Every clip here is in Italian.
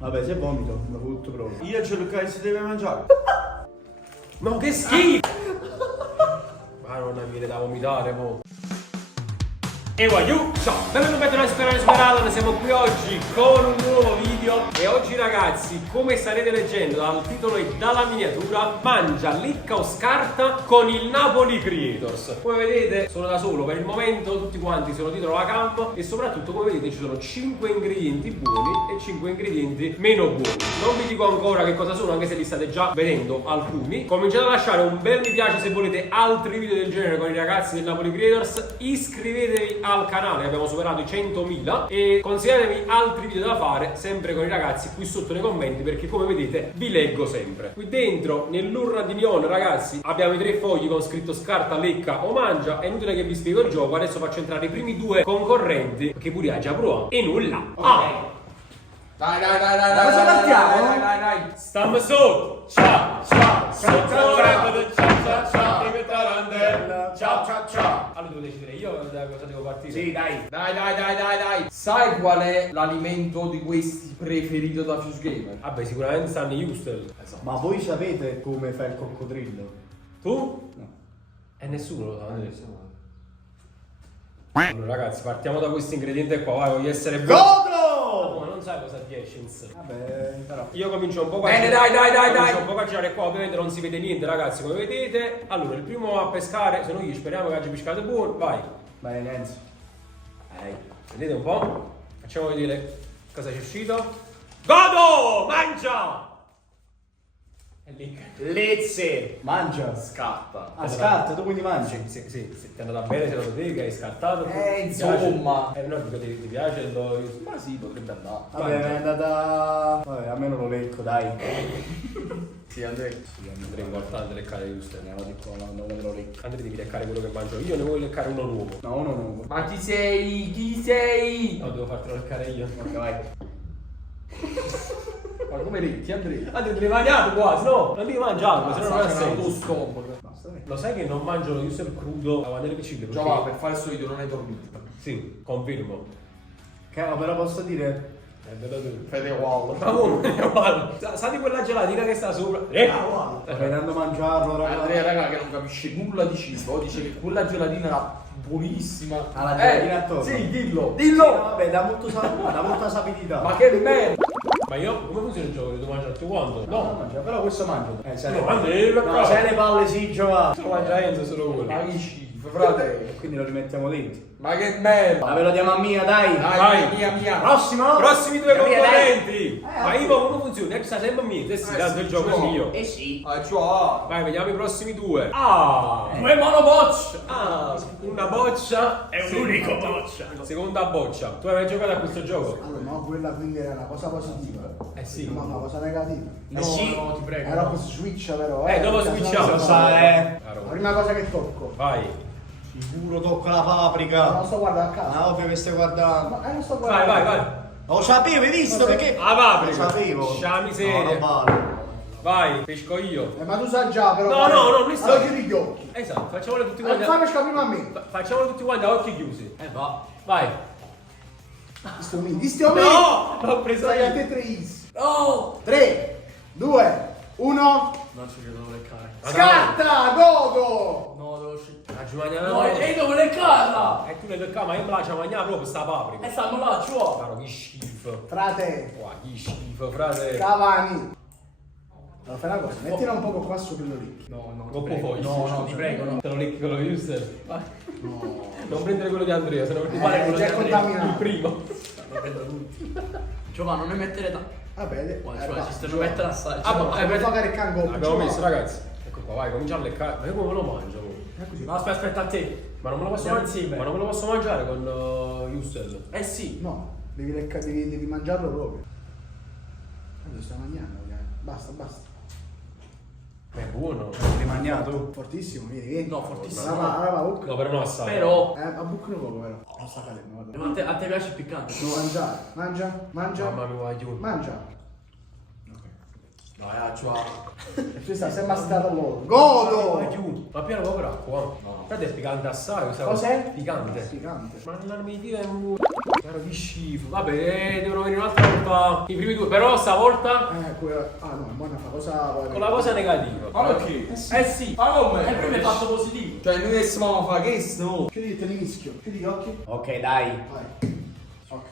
Vabbè, se vomito, lo butto proprio. Io ce l'ho che si deve mangiare. No, che schifo! Ma non mi viene da vomitare, mo. E voglio, ciao, benvenuti a Sperare Sperata, noi siamo qui oggi con un nuovo video. E oggi ragazzi, come starete leggendo dal titolo e dalla miniatura, mangia, licca o scarta con il Napoli Creators. Come vedete sono da solo per il momento, tutti quanti sono dietro la camp. E soprattutto come vedete ci sono 5 ingredienti buoni e 5 ingredienti meno buoni. Non vi dico ancora che cosa sono, anche se li state già vedendo alcuni. Cominciate a lasciare un bel mi piace se volete altri video del genere con i ragazzi del Napoli Creators. Iscrivetevi al canale, abbiamo superato i 100.000, e consigliatemi altri video da fare sempre con i ragazzi qui sotto nei commenti, perché come vedete vi leggo sempre. Qui dentro nell'urna di neon ragazzi abbiamo i 3 fogli con scritto scarta, lecca o mangia. È inutile che vi spiego il gioco, adesso faccio entrare i primi 2 concorrenti che pure ha già provato e nulla. Dai, cosa partiamo? Dai. Stiamo sotto. Ciao. Ciao. Allora devo decidere io da cosa devo partire. Sì, dai. Dai. Sai qual è l'alimento di questi preferito da Fuse Gamer? Vabbè, sicuramente stanno i Hustel. Ma voi sapete come fa il coccodrillo? Tu? No. E nessuno lo sa, Allora ragazzi, partiamo da questo ingrediente qua, vai, voglio essere buono. Godo! Ma non sai cosa ti esce. Vabbè, però. Io comincio un po' a Bene, dai. Comincio un po' a girare qua, ovviamente non si vede niente ragazzi, come vedete. Allora, il primo a pescare, se no io speriamo che hagi pescato buono, vai. Vai, Enzo. Vedete un po'? Facciamo vedere cosa c'è uscito. Godo! Mangia! È lì. Lezze. Mangia. Scatta. Ah, scarta, tu quindi mangi? Sì, ti è andata bene, se lo te che hai scartato. Insomma. No, dico, ti piace il... Ma sì, potrebbe andare. Vabbè, è andata... Vabbè, almeno lo lecco, dai. Sì, Andrea. Andrea, è importante leccare giusto. Andiamo di qua, non me lo lecco. Andrea devi leccare quello che mangio io, ne voglio leccare uno nuovo. No, uno nuovo. Ma chi sei? No, devo fartelo leccare io. Ok, vai. Ma come lecchi, Andrea? Ah, devi mangiato quasi, no? Non devi mangiarlo, se no non ha senso. stomaco. Basta, vai. Lo sai che non mangio lo user crudo a quando le piccine? Giova, per fare il suo video non hai dormito. Sì, confermo. Però posso dire... Fede uguale. Ma come? Sa di quella gelatina che sta sopra? Stai dando a mangiarlo, raga. Andrea, raga, che non capisce nulla di cibo, dice che quella gelatina era buonissima. Ah, la gelatina attorno? Sì, dillo. Sì, no, vabbè, dà molta sapidità. Ma che merda. Ma io, come funziona il gioco? Devo mangiare tutto quanto? No, No. mangia, però questo mangio. Se No, le mangia, no, se le palle si gioca. Lo mangia Enzo solo quello. Ma che schifo, frate. Quindi lo rimettiamo dentro. Ma che merda. Ma ve lo diamo a mia, dai. Vai. Mia. Prossimo. Prossimi 2 Mia, dai. concorrenti! Ma io come funziona? Extra sempre niente, sì, tanto il gioco è mio. Eh sì. Ciao. Vai, vediamo i prossimi 2. Ah! 2 monoboccia! Ah, una boccia è un unico boccia. Seconda boccia. Tu hai mai giocato a questo gioco? Allora, no, quella quindi era una cosa positiva. Eh sì. Ma una cosa negativa. No, sì. no, ti prego. Era per switch però. Dopo perché switchiamo. sennò Lo si sa, La prima cosa che tocco. Vai. Sicuro tocca la No, paprika. non sto guardando a casa. Ah, ovvio che stai guardando. No, non sto Vai, guardando. vai. Lo sapevo, hai visto? Perché? Ah, paprika. Lo sapevo. Scia miseria. No, non vale. Vai, pesco io. Ma tu sai già però. No, mi sta- Allora chiudi gli occhi. Esatto, facciamolo tutti quanti. Fammi pescare prima a me. Facciamolo tutti quanti a occhi chiusi. Va. Vai. Di sti omini. No! L'ho preso Stai a io. te 3 is. No! 3, 2, 1. Non ci credo leccare. Scatta, godo. No, devo uscire. La giovane No, e devo leccata! E tu le leccare, ma io me la c'ho mangiare proprio sta paprika. E stanno là, ci vuole! Caro, che schifo. Frate, Qua, che schifo, frate. Cavani. Allora fai una cosa, mettila un poco qua sopra l'orecchio. No, troppo foglio. No, ti prego, no. Te lo lecchi quello di Houston. No. Non prendere quello di Andrea, se no ti pare quello di già Andrea. contaminato. Il primo. Lo prendo tutti. Giovanni, non ne mettere da... Vabbè, Guarda, ci stanno mettere assai. Ah, ma- per fare il cango. Abbiamo messo, ragazzi. Ecco qua, vai, comincia a leccare. Ma io come me lo mangio? Così. No, aspetta a te. Ma non me lo posso Andiamo mangiare. insieme. Ma non me lo posso mangiare con Houston. Eh sì. No, devi mangiarlo proprio. Lo stai mangiando, basta. Ma è buono. L'hai mangiato? Fortissimo, vieni. No, fortissimo. Allora, bucca. No, però non assai. Però... Ma bucca poco però. Non sta cadendo, guarda. Ma a te piace il piccante? Devo mangiare. Mangia. Mamma mia, vai giù. Mangia. Dai, Ci sta sempre stato loro. Godo! Vai giù. Ma piano povero acqua. Guarda è piccante assai. sai? Cos'è? Piccante. Piccante. Ma non mi dire un... Caro che schifo. Vabbè, devono venire un'altra volta i primi due. Però stavolta Ah no, buona fa cosa vuoi? con la cosa negativa. Ma perché? Eh sì. Ma come? il primo è fatto positivo. Cioè noi stavamo a fare questo, no? Chiudi te li mischio. Chiudi gli occhi. Ok, dai. Vai. Ok.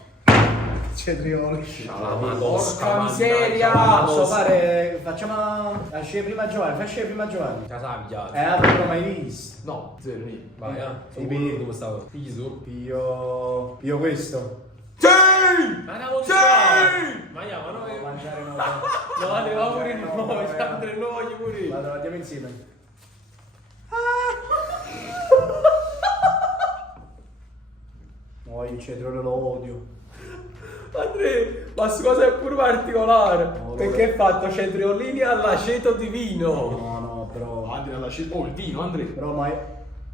Cetrioli. La Porca miseria! Posso fare. Facciamo. Lasci prima Giovanni, facci prima Giovanni. Casaglia. Non l'ho mai visto. No, zero niente. Vai, Sono I pure piedi. come stavo. Pigli su. Io questo. Sì! Ma andiamo Sì! Ma andiamo, no? Mangiare no. No, andiamo pure noi. Altre noi pure. Vado, andiamo insieme. No, il cetriolo lo odio. Andrea, ma questa cosa è pure particolare. No, perché è fatto cetriolini all'aceto divino. No, bro. Andrea, il vino, Andrea.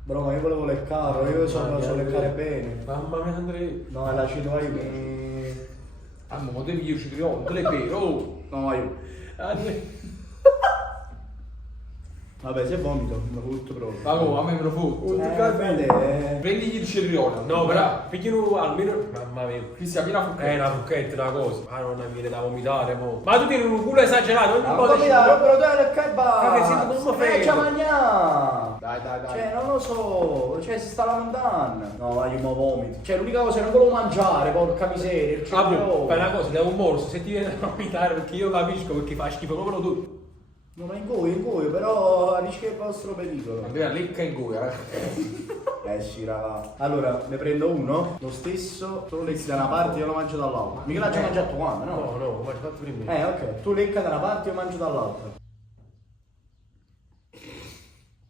Bro, ma io volevo leccare, io so leccare bene. Mamma mia, Andrea. No, è l'acido aiuto. Ah, ma devi io ci triolo, te le vero? Oh. No, aiuto. Andrea. Vabbè, se vomito, mi butto proprio. Ma come, a me me lo fotto. Vede. Prendigli il cetriolo. No, però, pigliano almeno. Mamma mia. Qui sia piena fucchetta. Una fucchetta, una cosa. Ma non mi viene da vomitare, mo. Ma tu tieni un culo esagerato, ogni Ma volta come ci dai, vuole- però dai, leccare Ma che siete come freddo? già mangiare. Dai. Cioè, non lo so, cioè si sta lamentando. No, ma io mi vomito. Cioè, l'unica cosa che non volevo mangiare, porca miseria, il Ah, boh, cetriolo. fai una cosa, dai un morso, se ti viene da vomitare, perché io capisco perché fa schifo proprio tu. No, ma ingoio, però rischia il vostro pericolo. Andrea, lecca in goia, Sì, raga. Allora, ne prendo uno, lo stesso, tu lo lecchi da una parte e io lo mangio dall'altra. Mica l'ha già mangiato quando, no? No, come hai fatto prima? Ok, tu lecca da una parte e io mangio dall'altra.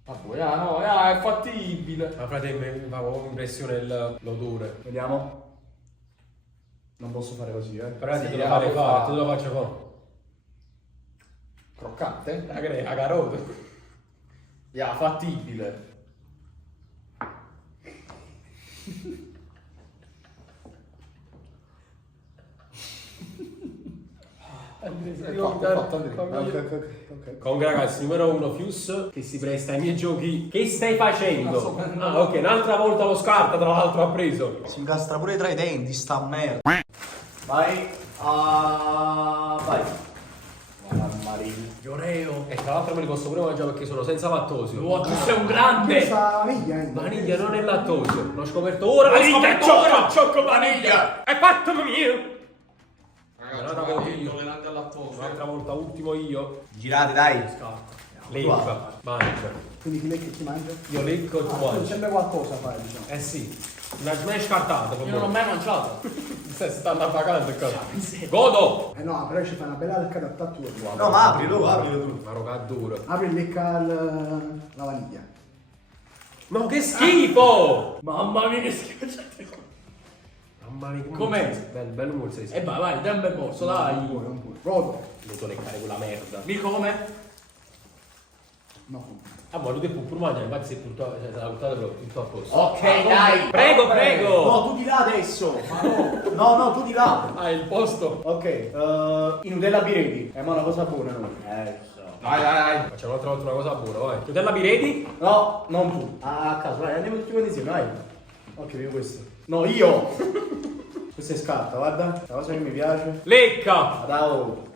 no, è fattibile. Ma frate, mi fa proprio impressione l'odore. Vediamo. Non posso fare così, Però Sì, te lo la fare puoi fare, fare. te lo faccio fare. Croccante? La carota. Ya, fattibile. Ok. Comunque ragazzi, numero 1 Fius che si presta ai miei giochi. Che stai facendo? Ah, ok, un'altra volta lo scarta, tra l'altro ha preso. Si incastra pure tra i denti, sta merda. Vai. Vai. Mamma mia. Gioreo. E tra l'altro me li posso pure mangiare perché sono senza lattosio. Tu sei un grande. Questa vaniglia, Vaniglia non è lattosio. L'ho scoperto ora, l'ho Vaniglia, scoperto ora. ciocco vaniglia. È fatto mio. Ragazzi, Un'altra volta io. intollerante al lattosio. Un'altra volta ultimo io. Girate, dai. Lecca, mangia. Quindi chi lecca e chi mangia? Io lecco e tu Tu mangi. sempre qualcosa fai, diciamo. Eh sì. Non è scartato. Io non ho mai mangiato. Stai stando a vacanza qua. Godo! No, però ci fai una bella leccata a tattua. No, ma aprilo tu. Ma roca duro. Apri e lecca la vaniglia. No, che schifo! Mamma mia, che schifo. Mamma mia, Com'è? Bello molto sei. E vai, dai un bel morso, dai. Un po'. Godo. Devo leccare quella merda. Dico com'è? No. Ah, ma lui deve pure mangiare, infatti si è tutto, se l'ha buttato proprio tutto a posto. Ok, dai. Prego, prego! No, tu di là adesso. No, tu di là. Ah, il posto. Ok, i Nutella bireti. Ma una cosa buona noi. Dai. Facciamo un'altra volta una cosa buona, vai. Nutella Bireti? No, non tu. A caso, vai, andiamo tutti quanti insieme, vai. Ok, io questo. No, io. Questa è scarta, guarda. La cosa che mi piace. Lecca! Adao.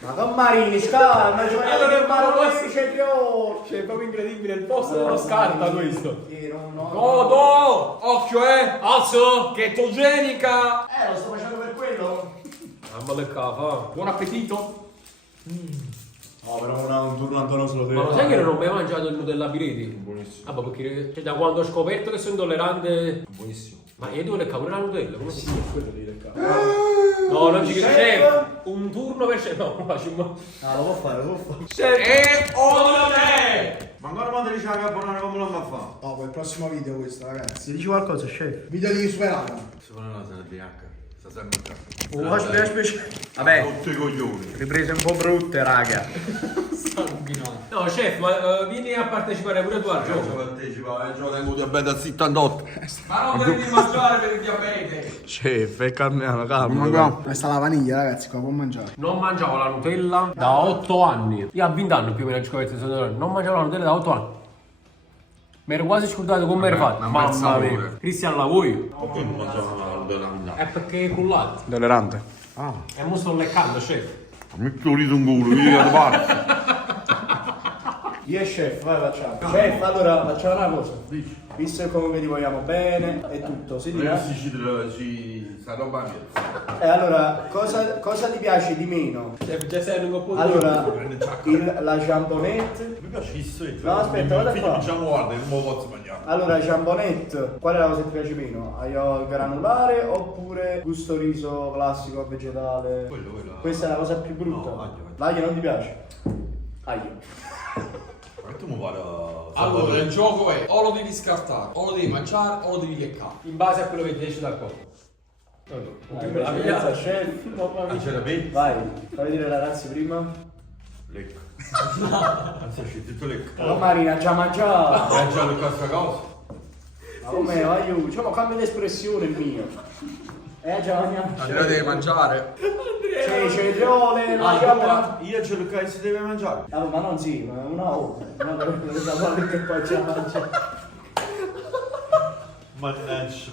Ma con Marini, scarta, ci vogliamo che Marini cetriolo. Cioè, è proprio incredibile, il posto dello scarta questo. Sì, no. Godo! Occhio, Alzo! Chetogenica! Lo sto facendo per quello. Mamma lecca, fa. Buon appetito! No, però un turno Antonio se lo deve Ma lo sai che non ho mai mangiato il Nutella Bireti? Buonissimo. Ah, ma perché cioè, da quando ho scoperto che sono intollerante. Buonissimo. Ma io devo leccare pure la Nutella, come si Sì, quello di leccare. No, non ci credo. Chef! Chef, un turno per chef. No, facciamo. Ah, lo può fare. Chef! E onore! Ma ancora quando dice la carbonara come lo fa fare? No, quel prossimo video questo, ragazzi. Si dice qualcosa, chef? Video di Superata. Secondo me la BH. Sta sempre qua. Vabbè, Tutti i coglioni. riprese un po' brutte, raga. No, chef, ma vieni a partecipare pure tu al Io gioco. partecipa, io tengo diabete a 78. Ma non devi mangiare per il diabete. Chef, calma. Questa è la vaniglia, ragazzi, qua può mangiare. Non mangiavo la Nutella da 8 anni. Io a 20 anni più o meno a giocare a non mangiavo la Nutella da 8 anni. Mi ero quasi scordato come ero fatto. Mamma mia. Cristian, la vuoi? Perché non mangiamo della vita? È perché è cullato. Tollerante. E mo sto leccando, chef. Mi chiudete un culo, mi da parte. Io e chef, vai facciamo. Chef, allora facciamo una cosa. Visto che comunque ti vogliamo bene e tutto, si dirà. Ci sta roba mia. E allora, cosa ti piace di meno? Chef, già sei un po' Allora, la jambonette. Mi piace il sogno. No, aspetta, guarda qua. Diciamo, guarda, non me lo posso mangiare. Allora, jambonette, qual è la cosa che ti piace meno? Aglio granulare oppure gusto riso classico vegetale? Quello. Questa è la cosa più brutta. No, aglio. L'aglio non ti piace? Aglio. Ma tu mi pare... Allora, il gioco è o lo devi scartare, o lo devi mangiare, o lo devi leccare. In base a quello che ti esce dal corpo. La piazza, chef. Ah, c'è la bene? Vai, fai vedere ai ragazzi prima. Lecco. Anzi, c'è tutto lecco. No Marina, già mangiato. Mangiare questa cosa? Ma come, aiuto, diciamo cambia l'espressione mio. Già mangiato. Andrea devi mangiare. C'è cetriole, la giamma. Io ce l'ho che si deve mangiare. Allora, ma non sì, ma una volta. Una volta che poi già mangiato. Mannaggia.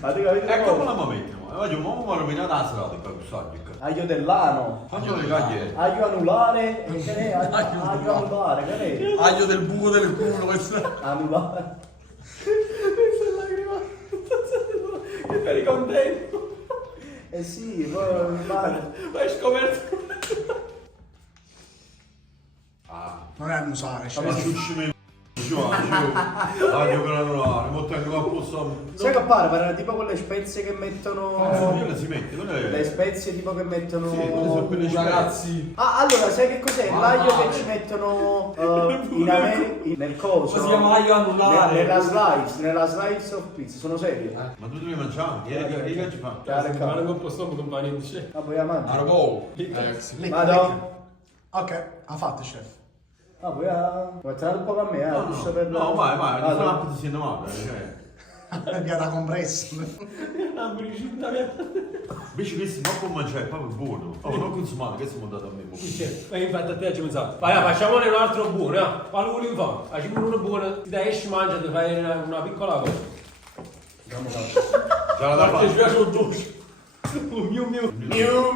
Ma ti capite? E come la mi mettiamo? Oggi mi ha rovinato la serata per questo. Aglio dell'ano. Faccio le caglie. Aglio anulare. Che ne è? Aglio anulare, che ne è? Aglio del buco del culo, questo. Anulare. Questa è lacrima. Che eri contento? Eh sì, poi male. Hai scoperto? Non è annusare, cioè. Ma ciuscimi. Aglio granulare, mo tengo a posto. Sai che pare tipo quelle spezie che mettono. Quelle si mette, non Le è. spezie tipo che mettono. Sì, quelle sono quelle Ragazzi, Ah, allora, sai che cos'è? L'aglio che ci mettono nel coso. si chiama aglio anulare. Nella slice of pizza, sono serie. Ma tu devi mangiare, che ci fa? Ma non ho posto un compagno di chef. Ah, poi la mangi. Arabo. Ragazzi. Vado. Ok, ha fatto, chef. Ah, poi vuoi tirare un po' a me, giusto per. No, vai, non Allora. fa la pizza male. Via da compresso. Invece questo non può mangiare, è proprio buono. Oh, non consumate, che siamo dato a me. E infatti a te ci pensato. Vai, facciamone un altro buono, eh? Quale volevi fare? Facciamo uno buono, ti dai esci, mangia, ti fai una piccola cosa. Andiamo là. Già la da Guarda, ci fare. piace un dolce. Miu miu.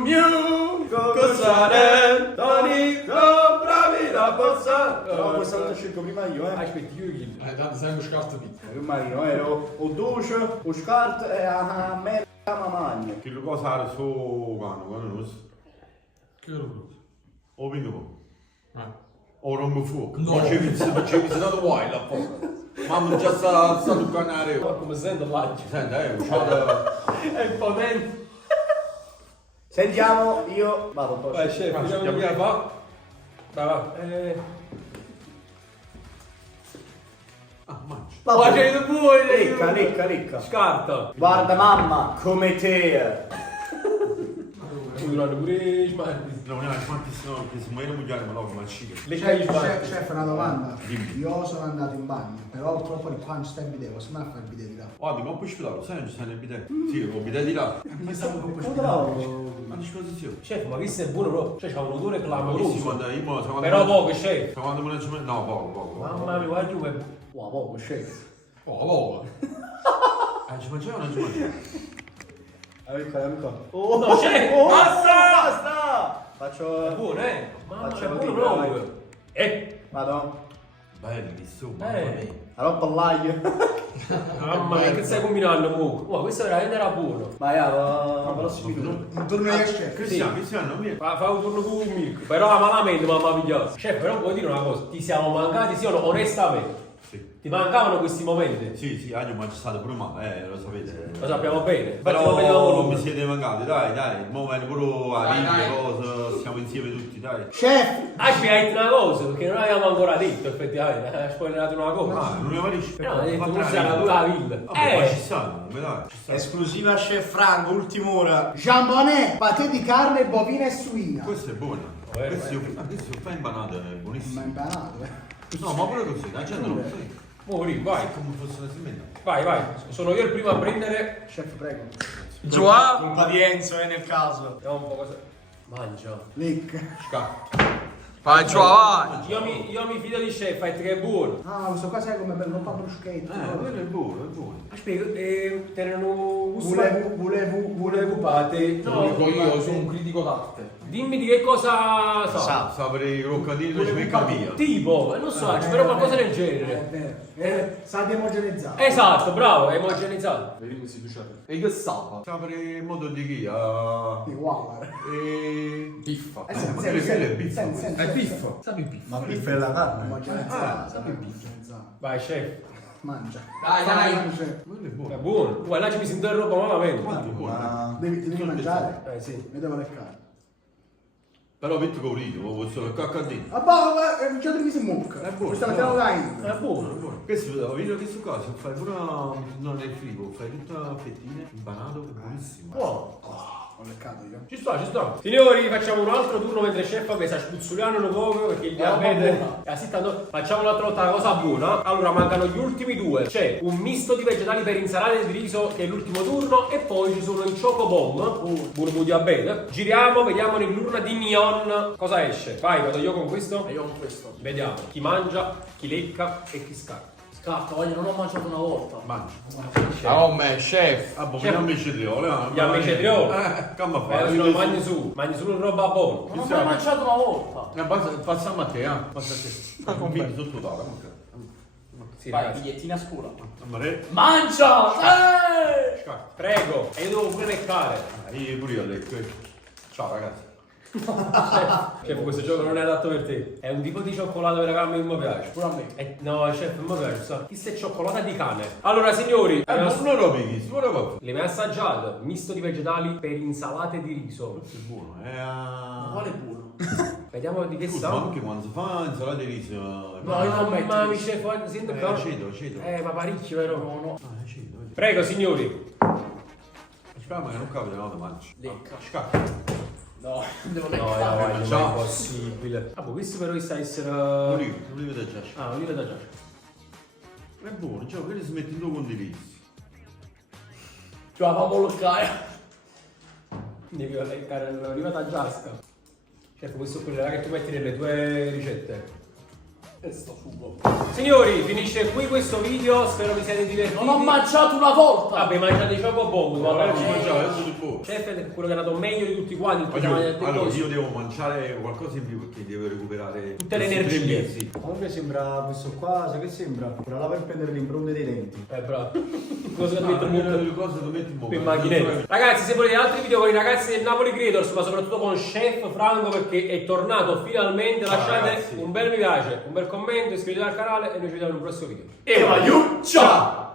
Miu, cosare, Tony, compravi la borsa. No, questa volta scelgo prima io, Aspetti, io chi? Tanto sei uno scarto di. Marino, o dolce, o scart e a me la magna. Che lo cosa ha su quando non so. Che lo O vinco. Ah. O rombo fuoco. No. Ma c'è visitato vuoi la foto. Mamma già sta sul canale. Come sento l'aglio? Senti, uscita. È potente. Sentiamo, io vado un po'. Vai, chef, vediamo che fa. Vai. Ah, mangia. Ma c'è il buono! Lecca. Scarta. Guarda mamma, come te. Ci duranno pure i smarti. Non è quanti sono che si muoiono mugliare, ma no, come ciga. Le cagli smarti. Chef, una domanda. Dimmi. Io sono andato in bagno, però purtroppo di qua non sta il bidet, posso andare a fare il bidet di là? Guarda, ma puoi spiegare, sai, ci sta nel bidet. Sì, il bidet di là. Mi stavo con questo A disposizione. Chef, ma questo è buono proprio. Cioè, c'ha un odore Sì, clamoroso. quando io mo, quando Però poco, chef. quando me ne ci metto. No, poco. Mamma mia, guarda giù. Wow, poco, chef. Oh, Ci mangiamo o non ci mangiamo? Amico. No, chef, Basta! Faccio. È buono, eh? Mamma mia, è Facciamo buono tipo, proprio. Vado. Bellissimo, Eh. La roba all'aglio. Mamma mia, che stai combinando mo? Ma questo veramente era buono. Vai, la prossima minuto. Un turno di chef. Cristiano, non viene. Fa un turno con un Mirko. Però malamente, mamma mia. Chef, però vuoi dire una cosa? Ti siamo mancati, sì o no? Onestamente. Sì. Ti mancavano questi momenti? Sì, oggi ho mangiato pure male, lo sapete. Lo sappiamo bene. Infatti lo vediamo Però lui. mi siete mancati, dai. Mo' viene pure a Dai, dire dai. cosa, stiamo insieme tutti, dai. Chef, Ah, ci hai detto una cosa, perché non abbiamo ancora detto effettivamente, hai spoilerato una cosa. Ah, non ne avete No, hai detto non sarà pure la villa. Ma ci stanno, dai, ci stanno. Esclusiva Chef Franco, ultima ora. jambonè, patè di carne bovina e suina. Questo è buono. Questo fa impanato, è Ma buonissimo. imparato, No, ma pure così, la gente non lo sa. Muori, vai. È come fosse una semena. Vai. Sono io il primo a prendere. Chef, prego. Colpa di Enzo, nel caso. Vediamo un po' cosa. Mangia. Lick. Vai, vai. Io mi fido di chef, fai che è buono. Ah, questo qua sai come bello, non fa bruschetto. Quello è buono. Aspetta, tengono Volevo pate. Lo dico io, sono un critico d'arte. Dimmi di che cosa sa. Sa per i croccantini dove ci becca via. Tipo, non so, però qualcosa del genere. Sa di omogenizzato. Esatto, bravo, è omogenizzato. Vedi come si duce. E che sapa? Sa per il modo di chi? Uguale. Biffa. Ma quello è biffa. È biffa. Sapi biffa. Ma per la carne. Omogenizzato. sapi biffa. Vai, chef. Mangia. Dai. Quello è buono. È buono. Guarda, là ci mi si interrompe malamente. Quanto è buono? Devi mangiare. Sì. Mi devo leccare. Però vitto con rito, ma posso le caccadine. Ah, ma già devi si mucca. È buono, Questa la buono. mettiamo là. È buono. Questo, ho visto questo qua, se fai pure non nel frigo, fai tutta fettine, impanato, è buonissimo. Buono. Ho leccato io. Ci sta. Signori, facciamo un altro turno mentre chef che sta spuzzuliando un poco perché il diabete. Facciamo un'altra volta una cosa buona. Allora, mancano gli ultimi due. C'è un misto di vegetali per insalate di riso che è l'ultimo turno e poi ci sono i choco bomb, pure con diabete. Giriamo, vediamo nell'urna di Neon cosa esce. Vai, vado io con questo. E io con questo. Vediamo chi mangia, chi lecca e chi scarta. Scatto, voglio, non ho mangiato una volta. Mangia. Oh, me, chef. Ah, boh, vediamo i cetrioli. Gli cetrioli. Come No, fai? mangi solo roba buona. Non ho mai mangiato una volta. Passiamo a te, Passa a te. Convinti sotto tavola. Sì, Vai, ragazzi. bigliettini a scuola. Amare. Mangia! Prego, e io devo pure leccare. Io pure io lecco. Ciao ragazzi. Chef, questo gioco non è adatto per te. È un tipo di cioccolato per la che mi piace. Pure a me. No, chef, non mi piace. Sa. Questa è cioccolata di cane. Allora, signori, Ma non lo pighi, non lo le mai assaggiato? Misto di vegetali per insalate di riso. È buono, Ma quale buono? Vediamo di che Scusa, ma sa. anche quando si fa insalata di riso. No, io non metto Ma mi riso. chef, sento però. Aceto. Ma parecchio, vero? No. Aceto. Prego, signori. Speriamo che non capita una domanda. Lecca. Scappa. No, devo No, leccare. vai, non è ciao. impossibile. Ah, boh, questo però sta essere. Olive da già. Ah, olive da già. È buono, cioè, quelli si mette in due condivisi. Cioè, fammi leccare. Devi leccare l'oliva da giasca. Certo, questo è quello là che tu metti nelle tue ricette. E sto sugo. Signori, finisce qui questo video, spero vi siate divertiti. Non ho mangiato una volta. Vabbè, mangiate i choco bomb, Magari ci mangiamo adesso di buono. Chef è quello che è andato meglio di tutti quanti. Allora, io devo mangiare qualcosa in più perché devo recuperare Tutte le questi 3 energie. mesi. A me sembra questo qua, sai che sembra? Quella là per prendere le impronte dei denti. Bravo. Cosa Ah, metto le cose lo metti in bocca. in macchinetta. Ragazzi, se volete altri video con i ragazzi del Napoli Creators, ma soprattutto con Chef Franco perché è tornato finalmente, lasciate ragazzi. un bel mi piace, un bel commento, iscrivetevi al canale e noi ci vediamo in un prossimo video. E aiuto! Ciao!